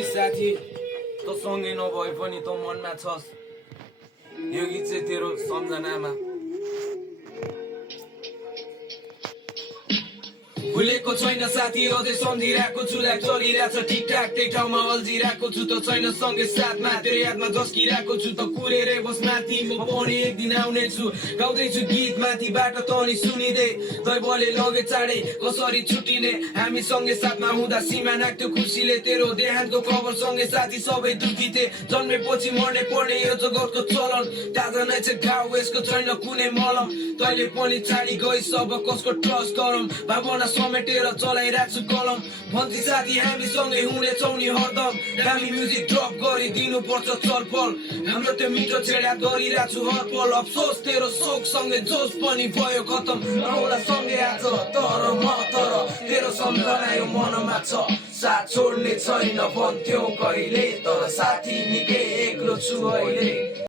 Please साथी तँ सँगै नभए पनि तँ मनमा छस्। यो गीत चाहिँ तेरो सम्झनामा। भुलेको छैन साथी अझै सम्झिरहेको छु लाइफ चलिरहेछ ठिकठाक त्यही ठाउँमा अल्झिरहेको छु त छैन सँगै साथमा तेरो यादमा झस्किरहेको छु त कुरेरै बस माथि म पनि एक दिन आउनेछु गाउँदैछु गीत माथिबाट त नि सुनिँदै दैवले लगे चाँडै कसरी छुटिने हामी सँगै साथमा हुँदा सीमा नाग्थ्यो खुसीले तेरो देहान्तको खबर सँगै साथी सबै दुखी थिए जन्मेपछि मर्ने पर्ने यो जगतको चलन ताजा नै छ घाउ यसको छैन कुनै मलम तैँले पनि छाडी गइस अब कसको ट्रस्ट गरौँ भावना समेटेर चलाइरहेको छु कलम भन्छी साथी हामी सँगै हुनेछौँ नि हरदम दामी म्युजिक ड्रप गरिदिनु पर्छ चलपल हाम्रो त्यो मिठो छेडा गरिरहेको छु हर पल अफसोस तेरो शोक सँगै जोस पनि भयो खतम नहोला सँगै आज तर तेरो सम्झना यो मनमा छ साथ छोड्ने छैन भन्थ्यौ कहिले तर साथी निकै एक्लो छु अहिले।